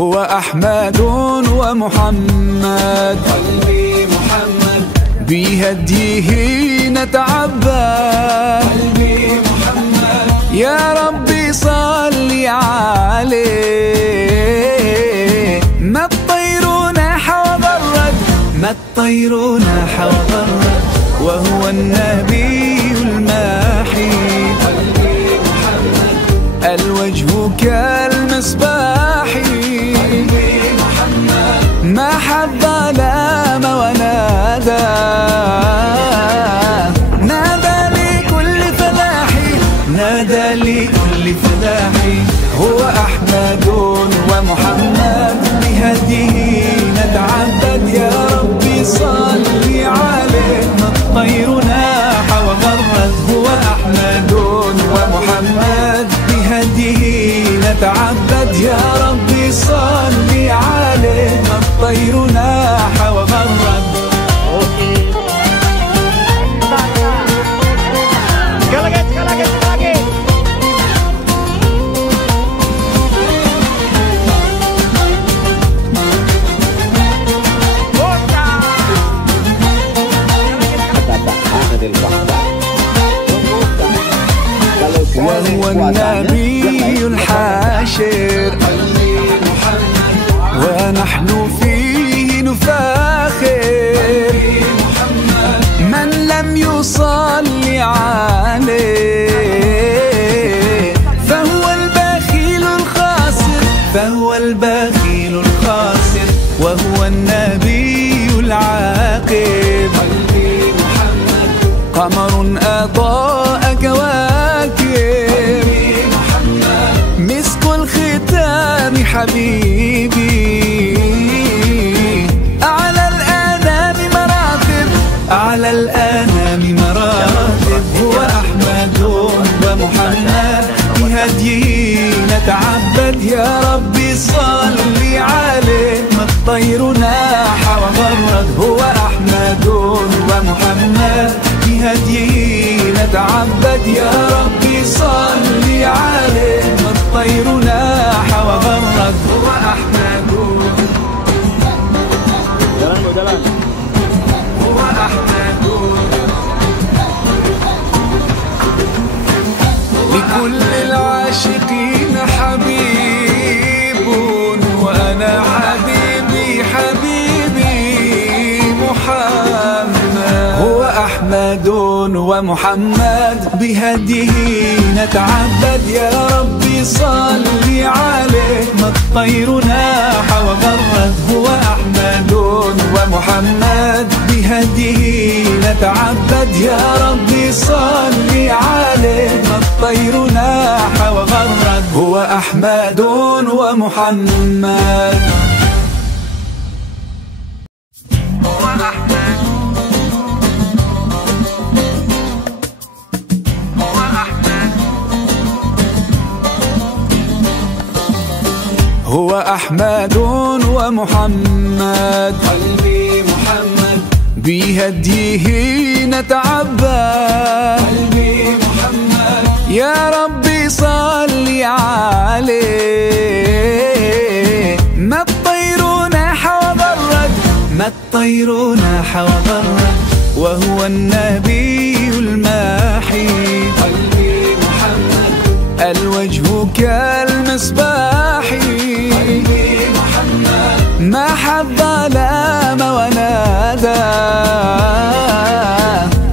هو أحمد ومحمد، قلبي محمد بهديه نتعبد. قلبي محمد يا ربي صل عليه، ما الطير ناح وبرد، ما الطير ناح وبرد، وهو النبي الماحي. قلبي محمد الوجه كالمصباح، قلبي محمد ما حب لام ونادى، نادى لكل فلاح، نادى لكل فلاح. هو أحمد ومحمد، بهديه نتعبد. يا ربي صل عليه، ما الطير ناح وغرد. هو أحمد ومحمد، بهديه نتعبد. يا ربي صل عليه، ما الطير ناح وغرد. وهو النبي الحاشر، قلبي محمد ونحن فيه نفاخر. محمد من لم يصلي عليه فهو البخيل الخاسر، فهو البخيل الخاسر، وهو النبي العاقب. قلبي محمد قمر أضاء كواكب، محمد مسك الختام حبيبي. أعلى الآنام مراتب، أعلى الآنام مراتب. هو أحمد ومحمد، بهديه نتعبد. يا ربي صل عليه، ما الطير ناح وغرد. هو أحمد ومحمد، بهديه نتعبد. يا ربي صل عليه، ما الطير ناح وغرد. هو أحمد هو أحمد. لكل العاشقين حبيب، وأنا حبيبي حبيبي محمد. هو أحمد ومحمد، بهديه نتعبد. يا ربي صل عليه، ما الطير ناح وغرد. هو أحمد ومحمد، بهديه نتعبد. يا ربي صل عليه، ما الطير ناح وغرد. هو أحمد ومحمد. هو أحمد ومحمد، قلبي محمد بهديه نتعبد. قلبي محمد يا ربي صل عليه، ما الطير ناح وبرد، ما الطير ناح وبرد، وهو النبي الماحي. قلبي محمد الوجه كالمصباح، قلبي محمد ما حب لام ونادى،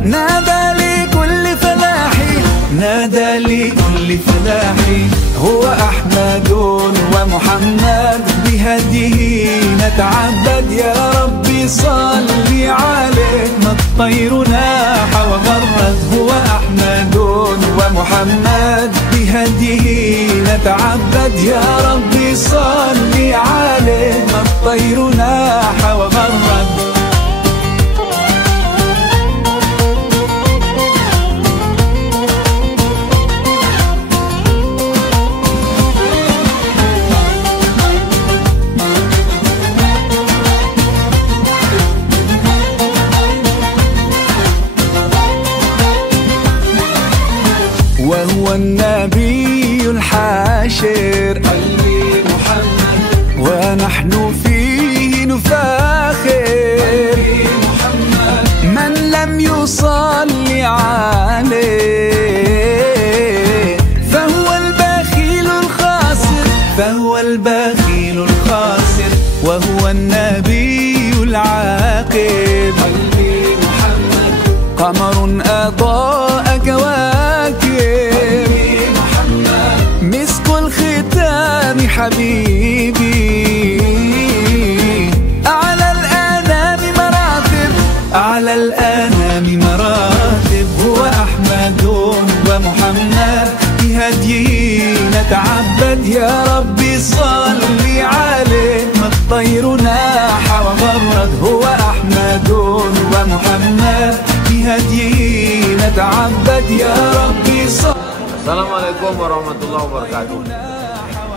نادى لكل فلاح، نادى لكل فلاح. هو أحمد ومحمد، بهديه نتعبد. يا ربي صل عليه، ما الطير ناح وغرد. هو أحمد ومحمد، بهديه نتعبد. يا ربي صل عليه، ما الطير ناح وغرد. وهو النبي الحاشر، قلبي محمد قمر أضاء كواكب مسك الختام حبيبي أعلى الأنام مراتب أعلى الأنام مراتب هو أحمد ومحمد بهديه نتعبد يا ربي صل عليه ما الطير ناح وغرد هو أحمد ومحمد بهديه نتعبد يا ربي صل. Assalamualaikum warahmatullahi wabarakatuh.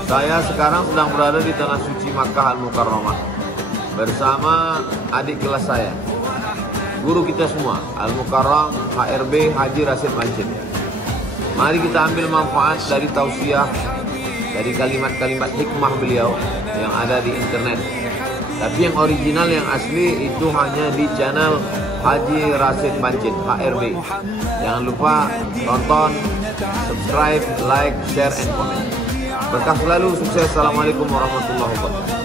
Saya sekarang sedang berada di Tanah Suci Makkah Al-Mukarramah bersama adik kelas saya, guru kita semua, Al-Mukarram HRB Haji Rasid Mancin. Mari kita ambil manfaat dari tausiah, dari kalimat-kalimat hikmah beliau yang ada di internet. Tapi yang original, yang asli itu hanya di channel Haji Rasid Mancin HRB. Jangan lupa tonton, subscribe, like, share, and comment. Berkah selalu, sukses. Assalamualaikum warahmatullahi wabarakatuh.